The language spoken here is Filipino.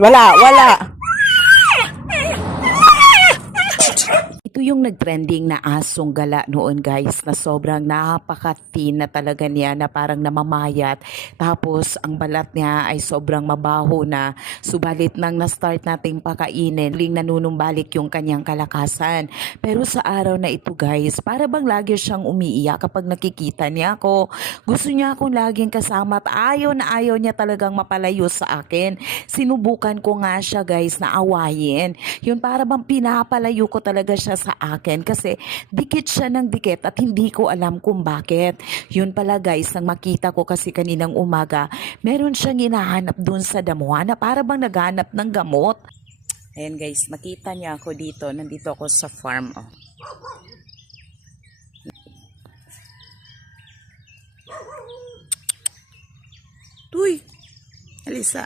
Wala. Ito yung nagtrending na asong gala noon guys na sobrang napaka-thin na talaga niya na parang namamayat. Tapos ang balat niya ay sobrang mabaho na. Subalit nang na-start nating pakainin, ling nanunumbalik yung kanyang kalakasan. Pero sa araw na ito guys, para bang lagi siyang umiiyak kapag nakikita niya ako. Gusto niya akong laging kasama at ayaw na ayaw niya talagang mapalayo sa akin. Sinubukan ko nga siya guys na awayin. Yun para bang pinapalayo ko talaga siya sa akin kasi dikit siya ng dikit at hindi ko alam kung bakit. Yun pala guys, nang makita ko kasi kaninang umaga, meron siyang hinahanap dun sa damuhan na para bang naghanap ng gamot. Ayan guys, makita niya ako dito. Nandito ako sa farm. Oh. Tuy! Alisa.